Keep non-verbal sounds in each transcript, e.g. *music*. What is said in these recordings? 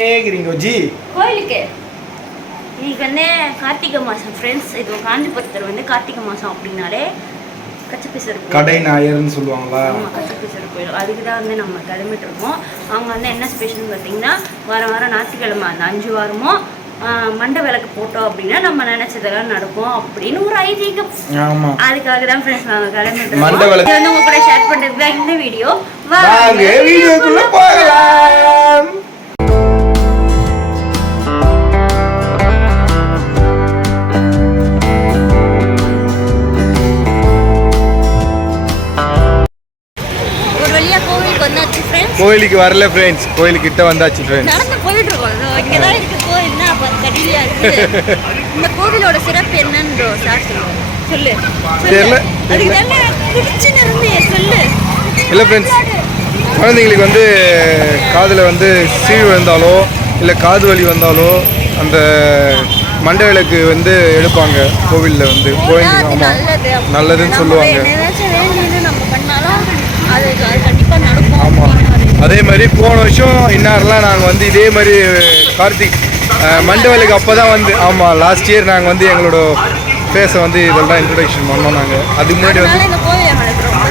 கேக்குறீங்க ஜி கோயிலுக்கு. இன்னைக்கு வந்து கார்த்திகை மாதம் ஃப்ரெண்ட்ஸ் இது காஞ்சிபுரத்தில் வந்து கார்த்திகை மாதம் அப்படின்னாலே கச்சப்பீசர் கடை ஞாயிறுன்னு சொல்லுவாங்களா? ஆமாம் கச்சப்பீசர் கோயில். அதுக்கு தான் வந்து நம்ம கிளம்பிட்டு இருக்கோம் அவங்க வந்து என்ன ஸ்பெஷல்னு பார்த்தீங்கன்னா வாரம் வாரம் ஞாயிற்றுக்கிழமை அந்த அஞ்சு வாரமும் மண்டை விளக்கு போட்டோம் அப்படின்னா நம்ம நினைச்சதெல்லாம் நடக்கும் அப்படின்னு ஒரு ஐதீகம். அதுக்காக தான் ஃப்ரெண்ட்ஸ் நாங்கள் கிளம்பிட்டு மண்டை விளக்கு. வந்து உங்க கூட ஷேர் பண்ணுறது தான் இந்த வீடியோ வாங்க வீடியோக்குள்ள போகலாம். வழியா கோவிலுக்கு வந்தாச்சு ஃப்ரெண்ட்ஸ் கோயிலுக்கு வரல ஃப்ரெண்ட்ஸ் கோயிலுக்கு கிட்ட வந்தாச்சு ஃப்ரெண்ட்ஸ் நடந்து போயிட்டு இருக்கோம் இங்க தான் இருக்கு கோயில் அப்ப கடிலியா இருக்கு? இந்த கோவிலோட சிறப்பு என்னன்னு சார் சொல்லுங்க. சொல்லு. தெரியல, அதுக்கு தானே குடிச்சு நிறந்து சொல்லு. இல்லை ஃப்ரெண்ட்ஸ் குழந்தைங்களுக்கு வந்து காதில் வந்து சீழ் விழுந்தாலோ இல்லை காது வலி வந்தாலோ அந்த மண்டை விளக்கு வந்து எடுப்பாங்க கோவிலில் வந்து. கோயில் ஆமாம் நல்லது. நல்லதுன்னு சொல்லுவாங்க. அது ஆமாம் மாதிரி போன வருஷம் இன்னாரெலாம் நாங்கள் வந்து இதே மாதிரி கார்த்திக் அஹ், மண்டை விளக்கு அப்போ தான் வந்து ஆமாம் லாஸ்ட் இயர் நாங்கள் வந்து எங்களோட ஃபேஸை வந்து இதெல்லாம் இன்ட்ரடக்ஷன் பண்ணோம் நாங்கள் அதுக்கு முன்னாடி வந்து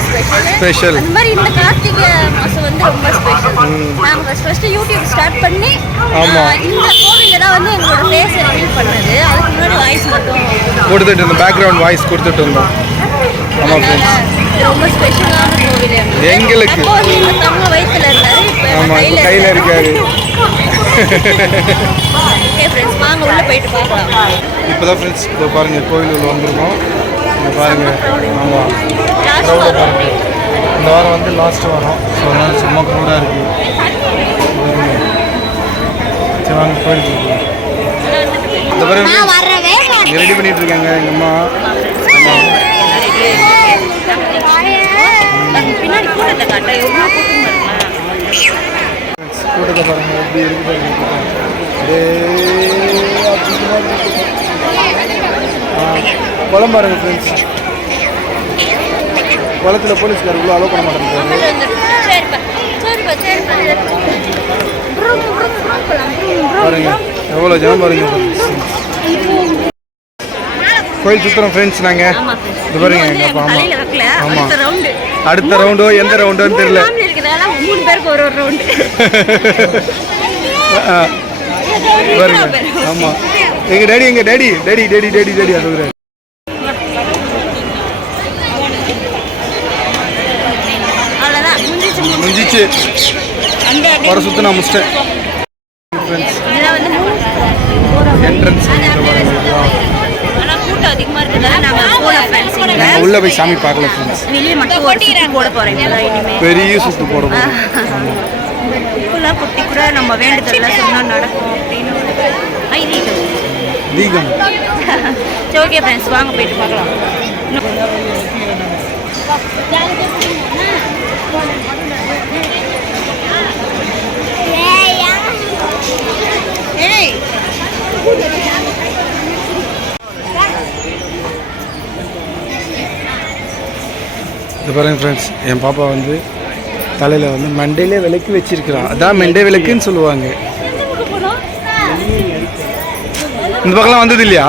ஸ்பெஷல் ஸ்பெஷல் அந்த மாதிரி இந்த கார்த்திகை மாசம் வந்து ரொம்ப ஸ்பெஷல் நாங்க ஃபர்ஸ்ட் ஃபர்ஸ்ட் யூடியூப் ஸ்டார்ட் பண்ணி ஆமா. ஆஹ், இந்த கோவில்ல தான் வந்து எங்களோட ஃபேஸ் ரிவீல் பண்ணது. அதுக்கு முன்னாடி வாய்ஸ் மட்டும் கொடுத்துட்டு இருந்தோம். பேக்ரவுண்ட் வாய்ஸ் கொடுத்துட்டு இருந்தோம். ஆமாம் ஃப்ரெண்ட்ஸ் ரொம்ப ஸ்பெஷலான கோவில் எங்களுக்கு. தங்க வயித்துல இருந்தாரு. ஆமாம் இப்போ கையில் இருக்காரு. *laughs* ஓகே ஃப்ரெண்ட்ஸ் வாங்க உள்ள போயிட்டு பார்க்கலாம். இப்போ தான் ஃப்ரெண்ட்ஸ் இப்போ பாருங்கள் கோவில் உள்ள வந்திருக்கோம் இங்கே பாருங்கள் இந்த வாரம் வந்து லாஸ்ட் வாரம். ஸோ அதனால் சும்மா க்ரௌடாக இருக்குது சரி வாங்க கோயிலுக்கு. இந்த பாருங்க ரெடி பண்ணிட்டு இருக்காங்க எங்கள் அம்மா. பின்னாடி கூட்டத்தை காட்ட எவ்வளோ கூட்டம் கூட்டத்தை பாருங்க எப்படி பாருங்க குளம் பாருங்க ஃப்ரெண்ட்ஸ் குளத்தில் போலீஸ்காரங்களும் அலோவ் பண்ண மாட்டேங்கிறாங்க பாருங்க எவ்வளோ ஜனம் பாருங்க. கோயில் சுற்றுறோம் ஃப்ரெண்ட்ஸ் நாங்கள் இது பாருங்க எங்கள் அப்பா அம்மா தலையில வைக்கல. ஆமா. அடுத்த ரவுண்டு எந்த ரவுண்டோன்னு தெரியல. மூணு பேருக்கு ஒரு ஒரு ரவுண்டு *laughs* பாருங்க. ஆமாம் எங்கள் டேடி எங்கள் daddy daddy daddy daddy daddy அது முடிஞ்சிச்சு வர சுற்று நான் முடிச்சிட்டேன் ஃப்ரெண்ட்ஸ் இதெல்லாம் வந்து மூணு என்ட்ரன்ஸ் ஆனால் கூட்டம் அதிகமாக இருக்கிறதால நாங்கள் போல ஃப்ரெண்ட்ஸ் இங்கே. உள்ளே போய் சாமி பார்க்கல ஃப்ரெண்ட்ஸ் வெளியே மட்டும் ஒரு சுற்றி போட போகிறேன் இனிமேல் பெரிய சுற்று போட போகிறோம் இப்பெல்லாம் குட்டி கூட நம்ம வேண்டுதல்லாம் சொன்னால் நடக்கும் அப்படின்னு. ஐதீகம் தீகம். சரி ஓகே ஃப்ரெண்ட்ஸ் வாங்க போயிட்டு பார்க்கலாம். இது பாருங்க ஃப்ரெண்ட்ஸ் என் பாப்பா வந்து தலையில் வந்து மண்டையிலே விளக்கு வச்சிருக்கிறான். அதான் மெண்டை விளக்குன்னு சொல்லுவாங்க. இந்த பக்கம்லாம் வந்தது இல்லையா?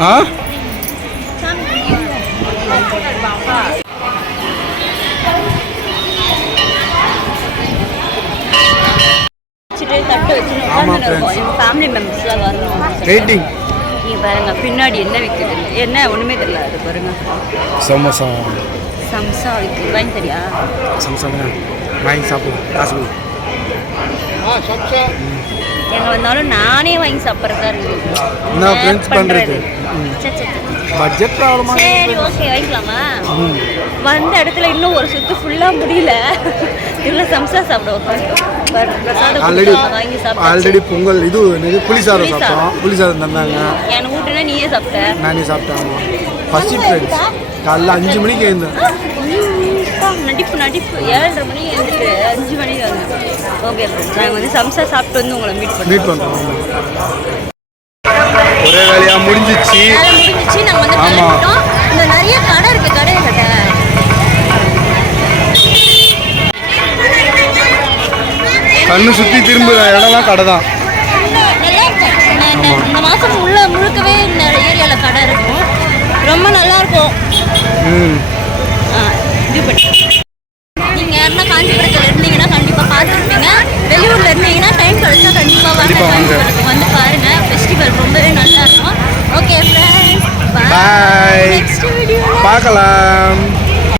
ஆ? வச்சுட்டு தட்டு வச்சு ஆமா, உட்காந்துருக்கோம் எங்கள் ஃபேமிலி மெம்பர்ஸ்லாம் வரணும். வெயிட்டிங் நீங்க பாருங்க பின்னாடி என்ன விற்குது என்ன ஒண்ணுமே தெரியல. அது பாருங்க. சமோசா. சம்சா விற்குது வாங்கி தெரியா? சமோசா தான்? வாங்கி சாப்பிடுவோம் காசு. எங்க வந்தாலும் நானே வாங்கி சாப்பிட்றதா இருக்குது பண்றது? பட்ஜெட் ப்ராப்ளமா சரி ஓகே வாங்கிக்கலாமா? வந்த இடத்துல இன்னும் ஒரு சுத்து ஃபுல்லா முடியல. *laughs* இவ்வளோ சம்சா சாப்பிட பிரசாதம் ஆல்ரெடி ஆல்ரெடி பொங்கல் இது புளி சாப்பிட்டோம். புளிசாதம் தந்தாங்க. எனக்கு ஊட்டுனா நீயே சாப்பிட்ட. நானே சாப்பிட்டேன் ஃபஸ்ட்டு ஃப்ரெண்ட்ஸ் காலைல அஞ்சு மணிக்கு எழுந்தேன். நடிப்பு நடிப்பு. ஏழரை மணிக்கு எழுந்துட்டு அஞ்சு மணிக்கு வந்தேன். ஓகே நாங்கள் வந்து சம்சா சாப்பிட்டு வந்து உங்களை மீட் பண்ணுறோம் மீட் பண்ணுறோம் ஒரே வேலையாக முடிஞ்சிச்சு. முடிஞ்சிச்சு. நம்ம வந்து. கிளம்பிட்டோம் இந்த நிறைய கடை இருக்கு. கடை கடை கண்ணு சுற்றி திரும்புகிற இடம்லாம் கடை தான் நல்லா இருக்கும் இந்த- மாதம் உள்ள முழுக்கவே இந்த ஏரியாவில் கடை இருக்கும். ரொம்ப நல்லா இருக்கும். நீங்கள் யாருன்னா காஞ்சிபுரத்தில் இருந்தீங்கன்னா கண்டிப்பாக பார்த்துருப்பீங்க. வெளியூரில் இருந்தீங்கன்னா டைம் கிடைச்சா கண்டிப்பாக வாங்க. கண்டிப்பா வாங்க. காஞ்சிபுரத்துக்கு வந்து பாருங்கள் ஃபெஸ்டிவல் ரொம்பவே நல்லா இருக்கும். ஓகே ஃப்ரெண்ட்ஸ் வீடியோவில் பார்க்கலாம்.